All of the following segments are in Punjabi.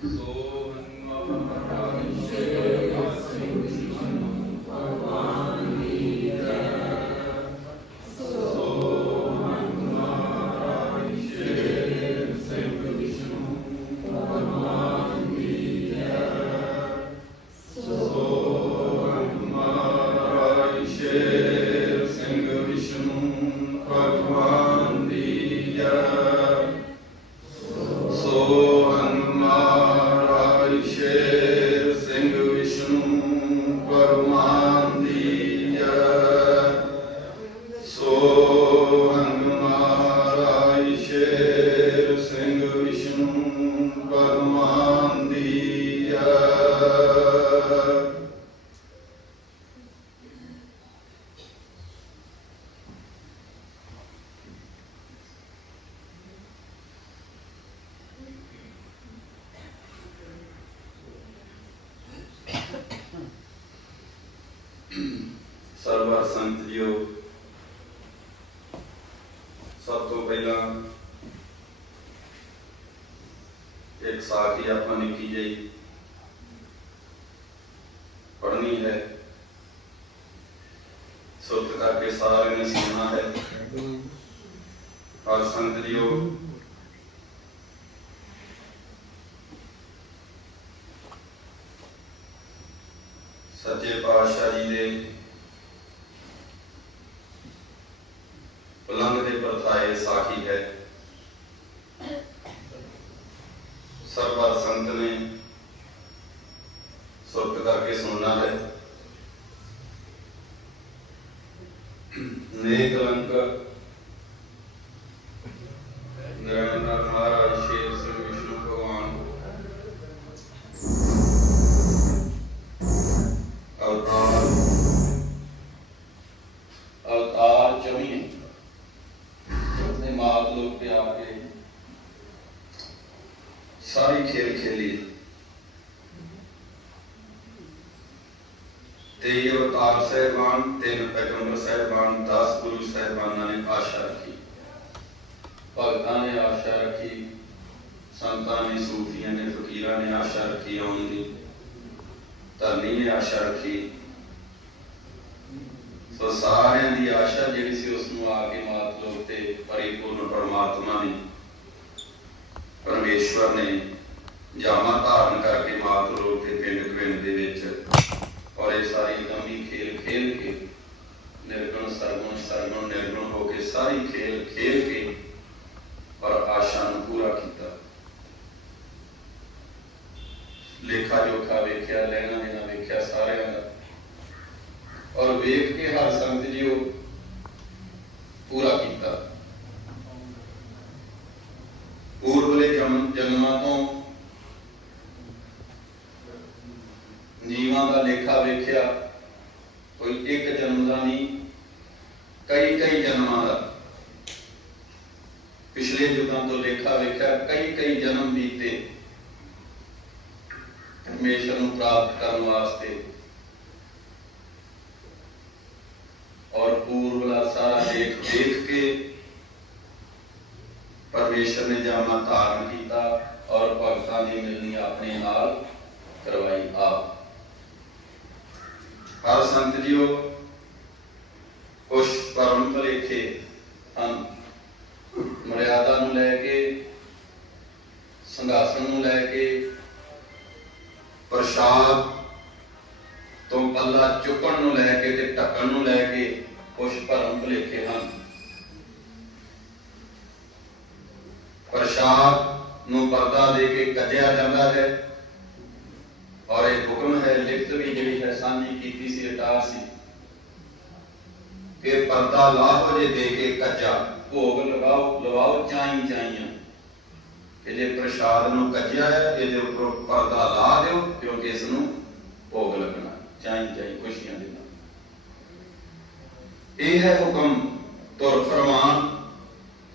ਸ਼ੇਰ ਇੱਕ ਸਾਖੀ ਆਪਾਂ ਨੇ ਕੀ ਜਈ ਪੜ੍ਹਨੀ ਹੈ ਸੁਰਤ ਕਰਕੇ ਸਾਰਿਆਂ ਨੇ ਸੁਣਨਾ ਹੈ ਔਰ ਸੰਤ ਜੀਓ ਸੱਚੇ ਪਾਤਸ਼ਾਹ ਜੀ ਤੇ ਅਵਤਾਰ ਸਹਿਬਾਨ ਤਿੰਨ ਪੈਗੰਬਰ ਸਹਿਬਾਨ 10 ਗੁਰੂ ਸਹਿਬਾਨਾਂ ਨੇ ਆਸ਼ਾ ਰੱਖੀ। ਭਗਤਾਂ ਨੇ ਆਸ਼ਾ ਰੱਖੀ, ਸੰਤਾਂ ਨੇ, ਸੂਫੀਆਂ ਨੇ, ਫਕੀਰਾਂ ਨੇ ਆਸ਼ਾ ਰੱਖੀ ਆਉਣ ਦੀ। ਧਰਨੀ ਨੇ ਆਸ਼ਾ ਰੱਖੀ। ਸੋ ਸਾਰਿਆਂ ਦੀ ਆਸ਼ਾ ਜਿਹੜੀ ਸੀ, ਉਸ ਨੂੰ ਆ ਕੇ ਮਾਤ ਤੇ ਪਰਿਪੂਰਨ ਪਰਮਾਤਮਾ ਨੇ, ਪਰਮੇਸ਼ਵਰ ਨੇ, ਜਾਮਾ ਧਾਰਨ ਕਰਕੇ ਮਾਤ ਤੇ ਪਿੰਡ ਕਵਿੰਡ ਦੇ ਵਿੱਚ ਔਰ ਇਹ ਸਾਰੀ ਲੰਮੀ ਖੇਲ ਖੇਲ ਕੇ ਨਿਰਗੁਣ ਸਰਗੁਣ ਸਰਗੁਣ ਨਿਰਗੁਣ ਹੋ ਕੇ ਸਾਰੀ ਖੇਲ ਖੇਲ ਕੇ ਔਰ ਆਸ਼ਾ ਨੂੰ ਪੂਰਾ ਕੀਤਾ। ਲੇਖਾ ਜੋਖਾ ਵੇਖਿਆ, ਲੈਣਾ ਦੇਣਾ ਵੇਖਿਆ, ਸਾਰਿਆਂ ਦਾ। ਔਰ ਵੇਖ ਕੇ ਹਰ ਸੰਤ ਜੀ ਉਹ ਪੂਰਾ ਕੀਤਾ ਪੂਰਵਲੇ ਜਨਮ ਜਨਮਾਂ ਤੋਂ ਜੀਵਾਂ ਦਾ ਲੇਖਾ ਵੇਖਿਆ ਕੋਈ ਇੱਕ ਜਨਮ ਦਾ ਨਹੀਂ ਕਈ ਕਈ ਜਨਮਾਂ ਦਾ ਪਿਛਲੇ ਯੁੱਗਾਂ ਤੋਂ ਲੇਖਾ ਵੇਖਿਆ ਕਈ ਕਈ ਜਨਮ ਬੀਤੇ ਪਰਮੇਸ਼ਰ ਨੂੰ ਪ੍ਰਾਪਤ ਕਰਨ ਵਾਸਤੇ ਔਰ ਪੂਰਵਲਾ ਸਾਰਾ ਦੇਖ ਦੇਖ ਕੇ ਪਰਮੇਸ਼ਰ ਨੇ ਜਾਮਾ ਧਾਰਨ ਕੀਤਾ ਔਰ ਭਗਤਾਂ ਦੀ ਮਿਲਣੀ ਆਪਣੇ ਨਾਲ ਕਰਵਾਈ ਆਪ ਹਰ ਸੰਤ ਜੀਓ ਕੁਛ ਪਰਮ ਭਲੇਖੇ ਹਨ ਮਰਿਆਦਾ ਨੂੰ ਲੈ ਕੇ ਸੰਘਾਸਨ ਨੂੰ ਲੈ ਕੇ ਪ੍ਰਸ਼ਾਦ ਤੋਂ ਪੱਲਾ ਚੁੱਕਣ ਨੂੰ ਲੈ ਕੇ ਤੇ ਢੱਕਣ ਨੂੰ ਲੈ ਕੇ ਕੁਛ ਭਰਮ ਭੁਲੇਖੇ ਹਨ। ਪ੍ਰਸ਼ਾਦ ਨੂੰ ਪਰਦਾ ਦੇ ਕੇ ਕੱਢਿਆ ਜਾਂਦਾ ਹੈ ਔਰ ਇਹ ਹੁਕਮ ਹੈ, ਲਿਖਤ ਵੀ ਜਿਹੜੀ ਹੈ, ਸਾਂਝੀ ਕੀਤੀ ਸੀ ਅਟਾਰ ਸੀ। ਕਿ ਪਰਦਾ ਲਾਹੋ ਜੇ ਦੇ ਕੇ ਕੱਜਾ, ਭੋਗ ਲਗਾਓ ਲਵਾਓ ਚਾਈ ਚਾਈਆਂ ਕਿ ਪ੍ਰਸ਼ਾਦ ਨੂੰ ਕੱਜਿਆ ਹੈ, ਇਹਦੇ ਉੱਪਰ ਪਰਦਾ ਲਾ ਦਿਓ, ਕਿਉਂਕਿ ਇਸ ਨੂੰ ਭੋਗ ਲੱਗਣਾ ਚਾਈ ਚਾਈ ਖੁਸ਼ੀਆਂ ਦੇ ਨਾਲ। ਇਹ ਹੈ ਹੁਕਮ ਤੁਰ ਫਰਮਾਨ,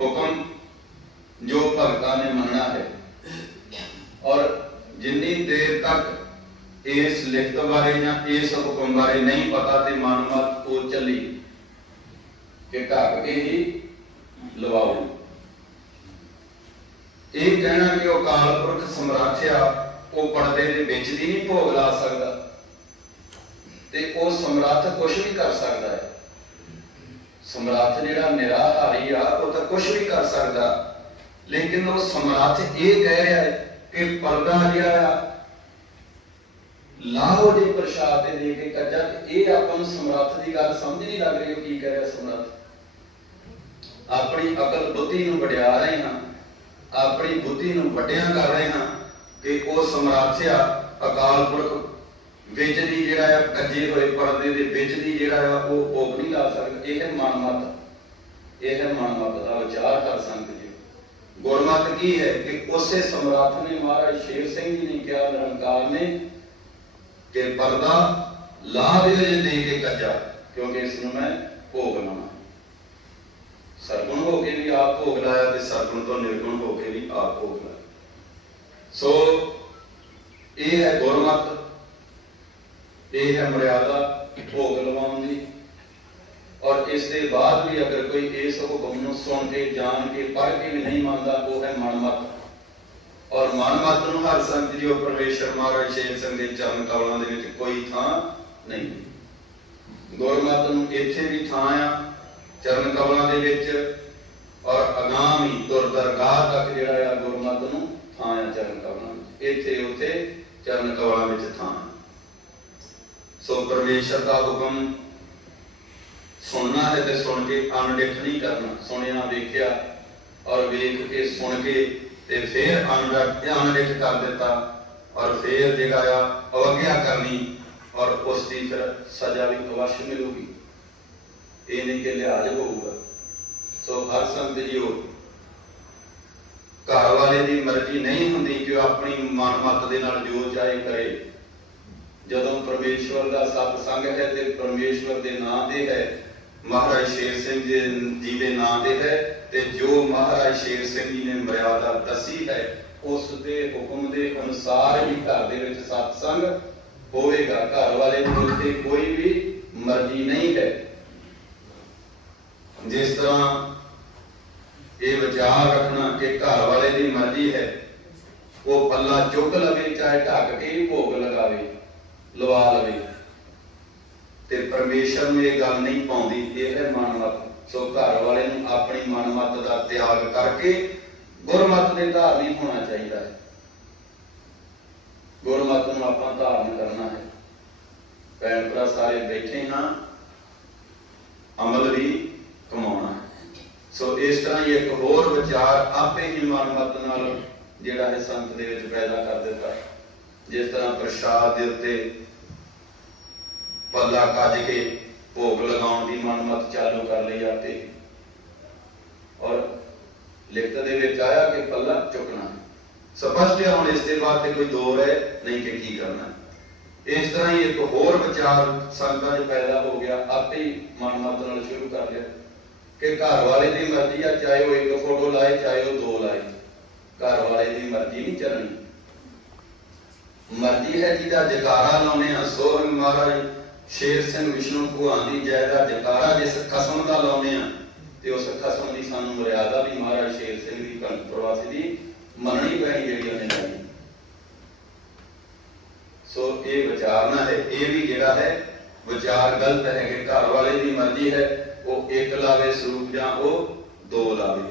ਹੁਕਮ ਜੋ ਭਗਤਾਂ ਨੇ ਮੰਨਣਾ ਹੈ। ਔਰ ਜਿੰਨੀ ਦੇਰ ਤੱਕ ਇਸ ਲਿਖਤ ਬਾਰੇ ਜਾਂ ਇਸ ਹੁਕਮ ਬਾਰੇ ਨਹੀਂ ਪਤਾ ਤੇ ਮਨ ਮਨਮਤ ਉਹ ਚੱਲੀ, ਕਿ ਢੱਕ ਕੇ ਹੀ ਲਵਾਓ ਉਹ ਪਰਦੇ ਦੇ ਵਿੱਚ ਦੀ ਨਹੀਂ ਭੋਗ ਲਾ ਸਕਦਾ। ਤੇ ਉਹ ਸਮਰੱਥ ਕੁਝ ਵੀ ਕਰ ਸਕਦਾ ਹੈ। ਸਮਰੱਥ ਜਿਹੜਾ ਨਿਰਾਹਾਰੀ ਆ, ਉਹ ਤਾਂ ਕੁਝ ਵੀ ਕਰ ਸਕਦਾ। ਲੇਕਿਨ ਉਹ ਸਮਰੱਥ ਇਹ ਕਹਿ ਰਿਹਾ ਹੈ ਕਿ ਪਰਦਾ ਜਿਹੜਾ ਆ, ਲਾਹੋ ਦੇ ਪ੍ਰਸ਼ਾਦ ਤੇ ਦੇ ਕੇ ਕੱਜਾ ਤੇ ਇਹ ਆਪਾਂ ਨੂੰ ਸਮਰੱਥ ਦੀ ਗੱਲ ਸਮਝ ਨਹੀਂ ਲੱਗ ਰਹੀ ਉਹ ਕੀ ਕਹਿ ਰਿਹਾ ਸਮਰੱਥ। ਆਪਣੀ ਅਕਲ ਬੁੱਧੀ ਨੂੰ ਵਡਿਆ ਰਹੇ ਹਾਂ। ਆਪਣੀ ਬੁੱਧੀ ਨੂੰ ਵੱਡਿਆਂ ਕਰ ਰਹੇ ਹਾਂ। ਕਿ ਉਹ ਸਮਰੱਥ ਅਕਾਲ ਪੁਰਖ ਵਿੱਚ ਦੀ ਜਿਹੜਾ ਆ ਕੱਜੇ ਹੋਏ ਪਰਦੇ ਦੇ ਵਿੱਚ ਦੀ ਜਿਹੜਾ ਆ, ਉਹ ਭੋਗ ਨਹੀਂ ਲਾ ਸਕਦਾ। ਇਹ ਹੈ ਮਨਮਤ। ਇਹ ਹੈ ਮਨਮਤ ਦਾ ਵਿਚਾਰ ਕਰ ਸੰਗਤ ਗੁਰਮਤ ਕੀ ਹੈ ਕਿ ਉਸੇ ਸਮਰੱਥ ਨੇ ਮਹਾਰਾਜ ਸ਼ੇਰ ਸਿੰਘ ਜੀ ਨੇ ਕਿਹਾ, ਨਿਰੰਕਾਰ ਨੇ ਕਿ ਪਰਦਾ ਲਾ ਦੇ ਦੇ ਕੇ ਕੱਜਾ, ਕਿਉਂਕਿ ਇਸ ਨੂੰ ਮੈਂ ਭੋਗ ਲਾਉਣਾ ਸਰਗੁਣ ਹੋ ਕੇ ਵੀ ਆਪ ਭੋਗ ਲਾਇਆ ਤੇ ਸਰਗੁਣ ਤੋਂ ਨਿਰਗੁਣ ਹੋ ਕੇ ਵੀ ਆਪ ਭੋਗ ਲਾਇਆ। ਸੋ, ਇਹ ਹੈ ਗੁਰਮਤ, ਇਹ ਹੈ ਮਰਿਆਦਾ ਭੋਗ ਲਵਾਉਣ ਦੀ। ਔਰ ਇਸ ਦੇ ਬਾਅਦ ਵੀ ਅਗਰ ਕੋਈ ਇਸ ਹੁਕਮ ਨੂੰ ਸੁਣ ਕੇ, ਜਾਣ ਕੇ, ਪੜ੍ਹ ਕੇ ਵੀ ਨਹੀਂ ਮੰਨਦਾ, ਉਹ ਹੈ ਮਨਮਤ। ਔਰ ਮਨਮਤ ਨੂੰ ਹਰ ਸੰਤ ਜੀ ਉਹ ਪਰਮੇਸ਼ਰ ਮਹਾਰਾਜ ਸ਼ੇਰ ਸਿੰਘ ਦੇ ਚਰਨ ਕਵਲਾਂ ਦੇ ਵਿੱਚ ਕੋਈ ਥਾਂ ਨਹੀਂ। ਗੁਰਮਤ ਨੂੰ ਇੱਥੇ ਵੀ ਥਾਂ ਆ, ਚਰਨ ਕਵਲਾਂ ਦੇ ਵਿੱਚ। ਔਰ ਅਗਾਮੀ ਤੁਰ ਦਰਗਾਹ ਤੱਕ ਜਿਹੜਾ ਆ ਗੁਰਮਤ ਨੂੰ ਥਾਂ ਆ ਚਰਨ ਕਮਲਾਂ ਇੱਥੇ ਉੱਥੇ ਚਰਨ ਕਮਲਾਂ ਵਿੱਚ ਥਾਂ ਸੋ ਪਰਮੇਸ਼ਰ ਦਾ ਹੁਕਮ ਸੁਣਨਾ ਹੈ ਤੇ ਸੁਣ ਕੇ ਅਣਡਿੱਠ ਨਹੀਂ ਕਰਨਾ। ਸੁਣਿਆ, ਵੇਖਿਆ ਔਰ ਵੇਖ ਕੇ ਸੁਣ ਕੇ ਤੇ ਫਿਰ ਅਣਡਿੱਠ ਕਰ ਦਿੱਤਾ ਔਰ ਫਿਰ ਜਿਹੜਾ ਆ ਅਵਗਿਆ ਕਰਨੀ ਔਰ ਉਸ ਦੀ ਫਿਰ ਸਜ਼ਾ ਵੀ ਅਵਸ਼ ਮਿਲੂਗੀ। ਇਹ ਨਹੀਂ ਕਿ ਲਿਹਾਜ਼ ਹੋਊਗਾ। ਸੋ ਹਰ ਸੰਤ ਜੀਓ ਘਰ ਵਾਲੇ ਦੀ ਮਰਜ਼ੀ ਨਹੀਂ ਹੁੰਦੀ ਕਿ ਉਹ ਆਪਣੀ ਮਨਮਤ ਦੇ ਨਾਲ ਜੋ ਚਾਹੇ ਕਰੇ। ਜਦੋਂ ਪਰਮੇਸ਼ਵਰ ਦਾ ਸਤ ਸੰਗ ਹੈ ਤੇ ਪਰਮੇਸ਼ਵਰ ਦੇ ਨਾਂ ਤੇ ਹੈ, ਮਹਾਰਾਜ ਸ਼ੇਰ ਸਿੰਘ ਜੀ ਦੇ ਨਾਂ ਤੇ ਹੈ ਤੇ ਜੋ ਮਹਾਰਾਜ ਸ਼ੇਰ ਸਿੰਘ ਜੀ ਨੇ ਮਰਿਆਦਾ ਦੱਸੀ ਹੈ, ਉਸ ਦੇ ਹੁਕਮ ਦੇ ਅਨੁਸਾਰ ਹੀ ਘਰ ਦੇ ਵਿੱਚ ਸਤ ਸੰਗ ਹੋਵੇਗਾ। ਘਰ ਵਾਲੇ ਦੀ ਉੱਤੇ ਕੋਈ ਵੀ ਮਰਜ਼ੀ ਨਹੀਂ ਹੈ। ਜਿਸ ਤਰ੍ਹਾਂ ਇਹ ਵਿਚਾਰ ਰੱਖਣਾ ਕਿ ਘਰ ਵਾਲੇ ਦੀ ਮਰਜ਼ੀ ਹੈ, ਉਹ ਪੱਲਾ ਚੁੱਕ ਲਵੇ, ਚਾਹੇ ਢੱਕ ਕੇ ਹੀ ਭੋਗ ਲਗਾਵੇ, ਲਵਾ ਲਵੇ। ਤੇ ਪਰਮੇਸ਼ਰ ਨੂੰ ਇਹ ਗੱਲ ਨਹੀਂ ਪਾਉਂਦੀ, ਇਹ ਹੈ ਮਨਮਤ। ਸੋ ਘਰ ਵਾਲੇ ਨੂੰ ਆਪਣੀ ਮਨਮਤ ਦਾ ਤਿਆਗ ਕਰਕੇ ਗੁਰਮਤ ਦੇ ਧਾਰਨੀ ਹੋਣਾ ਚਾਹੀਦਾ। ਹੈ ਗੁਰਮਤ ਨੂੰ ਆਪਾਂ ਧਾਰਨ ਕਰਨਾ ਹੈ। ਭੈਣ ਭਰਾ ਸਾਰੇ ਬੈਠੇ ਹਾਂ। ਅਮਲ ਵੀ ਸੋ ਇਸ ਤਰ੍ਹਾਂ ਹੀ ਇੱਕ ਹੋਰ ਵਿਚਾਰ ਆਪੇ ਹੀ ਮਨਮਤ ਨਾਲ ਜਿਹੜਾ ਹੈ ਸੰਤ ਦੇ ਵਿੱਚ ਪੈਦਾ ਕਰ ਦਿੱਤਾ। ਜਿਸ ਤਰ੍ਹਾਂ ਪ੍ਰਸ਼ਾਦ ਦੇ ਉੱਤੇ ਪੱਲਾ ਕੱਜ ਕੇ ਭੋਗ ਲਗਾਉਣ ਦੀ ਮਨਮਤ ਚਾਲੂ ਕਰ ਲਈ ਆਪੇ। ਔਰ ਲਿਖਤ ਦੇ ਵਿੱਚ ਆਇਆ ਕਿ ਪੱਲਾ ਚੁੱਕਣਾ। ਸਪਸ਼ਟ ਹੈ ਹੁਣ ਇਸ ਦੇ ਬਾਅਦ ਤੇ ਕੋਈ ਦੋ ਹੈ ਨਹੀਂ ਕਿ ਕੀ ਕਰਨਾ। ਇਸ ਤਰ੍ਹਾਂ ਹੀ ਇੱਕ ਹੋਰ ਵਿਚਾਰ ਸੰਗਤਾਂ 'ਚ ਪੈਦਾ ਹੋ ਗਿਆ, ਆਪੇ ਹੀ ਮਨਮਤ ਨਾਲ ਸ਼ੁਰੂ ਕਰ ਲਿਆ। ਕਿ ਘਰ ਵਾਲੇ ਦੀ ਮਰਜ਼ੀ ਆ, ਚਾਹੇ ਉਹ ਇੱਕ ਫੋਟੋ ਲਾਏ, ਚਾਹੇ ਉਹ ਦੋ ਲਾਏ। ਘਰ ਵਾਲੇ ਦੀ ਮਰਜ਼ੀ ਨਹੀਂ ਚੱਲਣੀ। ਮਰਜ਼ੀ ਹੈ ਜਿਹਦਾ ਜਕਾਰਾ ਲਾਉਨੇ ਆ, ਸੋਹਣ ਮਹਾਰਾਜ, ਸ਼ੇਰ ਸਿੰਘ ਵਿਸ਼ਨੂੰ ਭਗਵਾਨ ਦੀ ਜੈ ਦਾ ਜਕਾਰਾ ਜਿਸ ਖਸਮ ਦਾ ਲਾਉਨੇ ਆ, ਤੇ ਉਸ ਖਸਮ ਦੀ ਸਾਨੂੰ ਮਰਿਆਦਾ ਵੀ ਮਹਾਰਾਜ ਸ਼ੇਰ ਸਿੰਘ ਦੀ ਕੰਠ ਪ੍ਰਵਾਸੀ ਦੀ ਮੰਨਣੀ ਪੈਣੀ ਜਿਹੜੀ ਉਹਨੇ ਲਾਈ। ਸੋ ਇਹ ਵਿਚਾਰਨਾ ਹੈ, ਇਹ ਵੀ ਜਿਹੜਾ ਹੈ, ਵਿਚਾਰ ਗਲਤ ਹੈ ਕਿ ਘਰ ਵਾਲੇ ਦੀ ਮਰਜ਼ੀ ਹੈ ਉਹ ਇੱਕ ਲਾਵੇ, ਸਰੂਪ ਜਾਂ ਉਹ ਦੋ ਲਾਵੇ।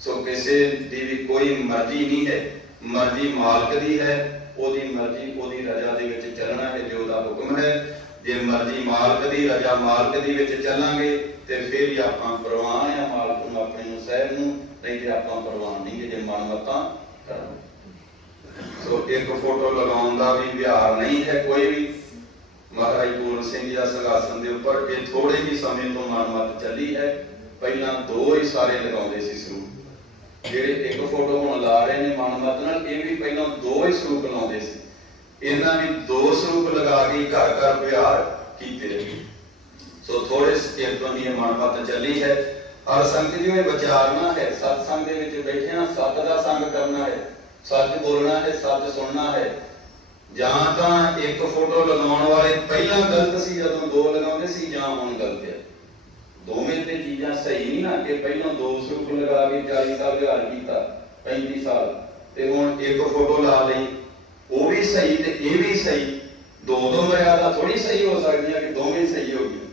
ਸੋ ਕਿਸੇ ਦੀ ਵੀ ਕੋਈ ਮਰਜ਼ੀ ਨਹੀਂ ਹੈ। ਮਰਜ਼ੀ ਮਾਲਕ ਦੀ ਹੈ, ਉਹਦੀ ਮਰਜ਼ੀ ਉਹਦੀ ਰਜ਼ਾ ਦੇ ਵਿੱਚ ਚੱਲਣਾ ਹੈ ਜੋ ਉਹਦਾ ਹੁਕਮ ਹੈ। ਜੇ ਮਰਜ਼ੀ ਮਾਲਕ ਦੀ, ਰਜ਼ਾ ਮਾਲਕ ਦੀ ਵਿੱਚ ਚੱਲਾਂਗੇ, ਤੇ ਫਿਰ ਹੀ ਆਪਾਂ ਪ੍ਰਵਾਨ ਆ ਮਾਲਕ ਨੂੰ, ਆਪਣੇ ਨੂੰ, ਸਹਿਬ ਨੂੰ। ਨਹੀਂ ਤੇ ਆਪਾਂ ਪ੍ਰਵਾਨ ਨਹੀਂ ਗੇ ਜੇ ਮਨਮਤਾਂ ਕਰਾਂਗੇ ਸੋ ਇੱਕ ਫੋਟੋ ਲਗਾਉਣ ਦਾ ਵੀ ਵਿਹਾਰ ਨਹੀਂ ਹੈ ਕੋਈ ਵੀ। ਮਹਾਰਾਜ ਪੂਰਨ ਸਿੰਘ ਜੀ ਦਾ ਸੰਗਾਸਨ ਦੇ ਉੱਪਰ ਇਹ ਥੋੜੇ ਹੀ ਸਮੇਂ ਤੋਂ ਮਨਮਤ ਚੱਲੀ ਹੈ। ਪਹਿਲਾਂ ਦੋ ਹੀ ਸਾਰੇ ਲਗਾਉਂਦੇ ਸੀ ਸਰੂਪ। ਜਿਹੜੇ ਇੱਕ ਫੋਟੋ ਹੁਣ ਲਾ ਰਹੇ ਨੇ ਮਨਮਤ ਨਾਲ, ਇਹ ਵੀ ਪਹਿਲਾਂ ਦੋ ਹੀ ਸਰੂਪ ਲਾਉਂਦੇ ਸੀ। ਇਹਨਾਂ ਵੀ ਦੋ ਸਰੂਪ ਲਗਾ ਕੇ ਘਰ ਘਰ ਵਿਹਾਰ ਕੀਤੇ ਸੋ ਥੋੜੇ ਚਿਰ ਤੋਂ ਹੀ ਮਨਮਤ ਚੱਲੀ ਹੈ। ਔਰ ਸੰਗਤ ਜੀ ਇਹ ਵਿਚਾਰਨਾ ਹੈ, ਸਤਸੰਗ ਦੇ ਵਿੱਚ ਬੈਠਿਆਂ ਸਤ ਦਾ ਸੰਗ ਕਰਨਾ ਹੈ। ਸੱਚ ਬੋਲਣਾ ਹੈ, ਸੱਚ ਸੁਣਨਾ ਹੈ। ਜਾਂ ਤਾਂ ਇੱਕ ਫੋਟੋ ਲਗਾਉਣ ਵਾਲੇ ਪਹਿਲਾਂ ਗਲਤ ਸੀ ਜਦੋਂ ਦੋ ਲਗਾਉਂਦੇ ਸੀ, ਜਾਂ ਹੁਣ ਗਲਤ ਹੈ। ਦੋਵੇਂ ਤੇ ਚੀਜ਼ਾਂ ਸਹੀ ਨਹੀਂ ਨਾ, ਕਿ ਪਹਿਲਾਂ ਦੋ ਸਰੂਪ ਲਗਾ ਕੇ 40 ਸਾਲ ਵਿਹਾਰ ਕੀਤਾ 35 ਸਾਲ, ਤੇ ਹੁਣ ਇੱਕ ਫੋਟੋ ਲਾ ਲਈ, ਉਹ ਵੀ ਸਹੀ ਤੇ ਇਹ ਵੀ ਸਹੀ, ਦੋ ਦੋ ਮਰਿਆਦਾ ਥੋੜੀ ਸਹੀ ਹੋ ਸਕਦੀਆਂ ਕਿ ਦੋਵੇਂ ਸਹੀ ਹੋ ਗਈਆਂ।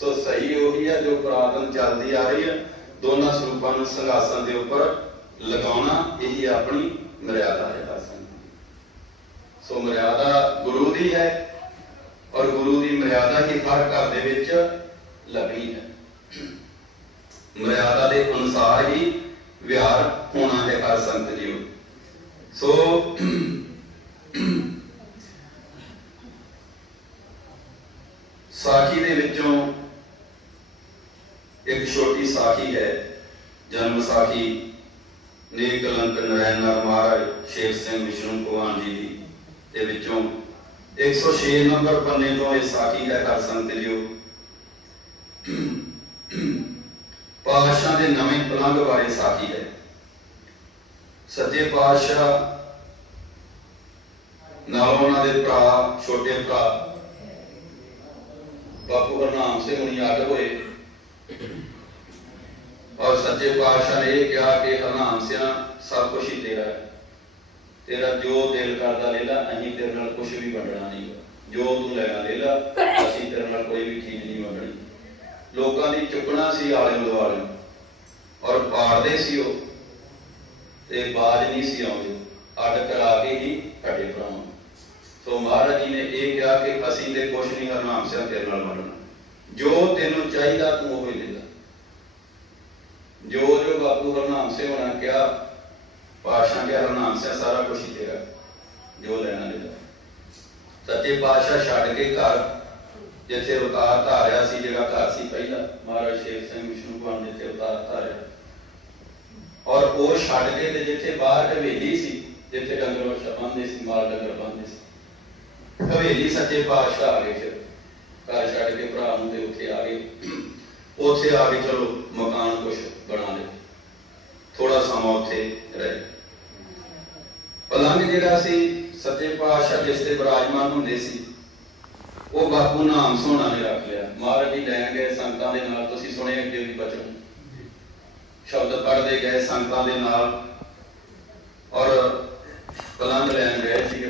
ਸੋ ਸਹੀ ਉਹੀ ਹੈ ਜੋ ਪੁਰਾਤਨ ਚੱਲਦੀ ਆ ਰਹੀ ਹੈ ਦੋਨਾਂ ਸਰੂਪਾਂ ਨੂੰ ਸੰਘਾਸਨ ਦੇ ਉੱਪਰ ਲਗਾਉਣਾ, ਇਹੀ ਆਪਣੀ ਮਰਿਆਦਾ ਹੈ ਸੋ ਮਰਿਆਦਾ ਗੁਰੂ ਦੀ ਹੈ ਔਰ ਗੁਰੂ ਦੀ ਮਰਿਆਦਾ ਹੀ ਹਰ ਘਰ ਦੇ ਵਿੱਚ ਲੱਗਣੀ ਹੈ। ਮਰਿਆਦਾ ਦੇ ਅਨੁਸਾਰ ਹੀ ਵਿਹਾਰ ਹੋਣਾ ਹੈ ਹਰ ਸੰਤ ਜੀਓ ਸੋ ਸਾਖੀ ਦੇ ਵਿੱਚੋਂ ਇੱਕ ਛੋਟੀ ਸਾਖੀ ਹੈ, ਜਨਮ ਸਾਖੀ, ਨੇਕ ਕਲੰਕ ਨਰੈਣ ਨਰ ਮਹਾਰਾਜ, ਸ਼ੇਰ ਸਿੰਘ ਵਿਸ਼ਨੂੰ ਭਗਵਾਨ ਜੀ ਦੀ। ਦੇ ਵਿੱਚੋਂ 106 ਨੰਬਰ ਪੰਨੇ ਤੋਂ ਇਹ ਸਾਖੀ ਹੈ ਕਰ ਸੰਤ ਜੀਓ ਪਾਤਸ਼ਾਹ ਦੇ ਨਵੇਂ ਪਲੰਗ ਬਾਰੇ ਸਾਖੀ ਹੈ। ਸੱਚੇ ਪਾਤਸ਼ਾਹ ਨਾਲ ਉਹਨਾਂ ਦੇ ਭਰਾ, ਛੋਟੇ ਭਰਾ, ਬਾਪੂ ਹਰਨਾਮ ਸਿੰਘ ਹੁਣੀ ਅੱਡ ਹੋਏ। ਔਰ ਸੱਚੇ ਪਾਤਸ਼ਾਹ ਨੇ ਇਹ ਕਿਹਾ ਕਿ ਹਰਨਾਮ ਸਿੰਘ ਸਭ ਕੁਝ ਹੀ ਤੇਰਾ ਹੈ। ਤੇਰਾ ਜੋ ਦਿਲ ਕਰਦਾ ਲੈ ਲਾ ਅਸੀਂ ਤੇਰੇ ਨਾਲ ਕੁਝ ਵੀ ਵੰਡਣਾ ਨਹੀਂ। ਜੋ ਤੂੰ ਲੈਣਾ ਲੈ ਲਾ ਅਸੀਂ ਤੇਰੇ ਨਾਲ ਕੋਈ ਵੀ ਚੀਜ਼ ਨਹੀਂ ਵੰਡਣੀ। ਲੋਕਾਂ ਦੀ ਚੁੱਕਣਾ ਸੀ ਆਲੇ ਦੁਆਲੇ, ਔਰ ਪਾੜਦੇ ਸੀ ਉਹ, ਤੇ ਬਾਜ ਨਹੀਂ ਸੀ ਆਉਂਦੇ। ਅੱਡ ਕਰਾ ਕੇ ਹੀ ਕੱਢੇ ਭਰਾਵਾਂ ਸੋ ਮਹਾਰਾਜ ਜੀ ਨੇ ਇਹ ਕਿਹਾ ਕਿ ਅਸੀਂ ਤੇ ਕੁਛ ਨਹੀਂ ਹਰਨਾਮ ਸਿੰਘ ਤੇਰੇ ਨਾਲ ਵੰਡਣਾ। ਜੋ ਤੈਨੂੰ ਚਾਹੀਦਾ ਤੂੰ ਉਹ ਹੀ ਲੈ ਲਾ। ਜੋ ਜੋ ਬਾਪੂ ਹਰਨਾਮ ਸਿੰਘ ਹੋਣਾ ਕਿਹਾ ਪਾਸ਼ਾ ਕੇ ਹਰਨਾਮ ਸਿੰਘ ਸਾਰਾ ਕੁਝ ਹੀ ਤੇਰਾ ਜੋ ਲੈਣਾ ਲੈ ਸੱਚੇ ਪਾਤਸ਼ਾਹ ਛੱਡ ਕੇ ਘਰ, ਜਿੱਥੇ ਅਵਤਾਰ ਧਾਰਿਆ ਸੀ, ਜਿਹੜਾ ਘਰ ਸੀ ਪਹਿਲਾ, ਮਹਾਰਾਜ ਸ਼ੇਰ ਸਿੰਘ ਵਿਸ਼ਨੂੰ ਭਗਵਾਨ ਜਿੱਥੇ ਅਵਤਾਰ ਧਾਰਿਆ। ਔਰ ਉਹ ਛੱਡ ਕੇ ਤੇ ਜਿੱਥੇ ਬਾਹਰ ਹਵੇਲੀ ਸੀ, ਜਿੱਥੇ ਡੰਗਰ ਵਛਾ ਬੰਨਦੇ ਸੀ, ਮਾਲ ਡੰਗਰ ਬੰਨਦੇ ਸੀ। ਹਵੇਲੀ ਸੱਚੇ ਪਾਤਸ਼ਾਹ ਆ ਗਏ ਫਿਰ। ਘਰ ਛੱਡ ਕੇ ਭਰਾ ਨੂੰ ਤੇ ਉੱਥੇ ਆ ਗਏ। ਉੱਥੇ ਆ ਕੇ ਚਲੋ ਮਕਾਨ ਕੁਛ ਬਣਾ ਲਿਆ। ਥੋੜਾ ਸਮਾਂ ਉੱਥੇ ਰਹੇ। ਪਲੰਗ ਜਿਹੜਾ ਸੀ ਸੱਚੇ ਪਾਤਸ਼ਾਹ ਜਿਸ ਤੇ ਵਿਰਾਜਮਾਨ ਹੁੰਦੇ ਸੀ, ਉਹ ਬਾਪੂ ਨਾਮ ਸੋਹਣਾ ਨੇ ਰੱਖ ਲਿਆ। ਮਹਾਰਾਜ ਜੀ ਲੈ ਗਏ ਸੰਗਤਾਂ ਦੇ ਨਾਲ, ਤੁਸੀਂ ਸੁਣੇ ਅੱਗੇ ਵੀ ਬਚਨ? ਸ਼ਬਦ ਪੜਦੇ ਗਏ ਸੰਗਤਾਂ ਦੇ ਨਾਲ ਔਰ ਪਲੰਗ ਲੈਣ ਗਏ ਸੀ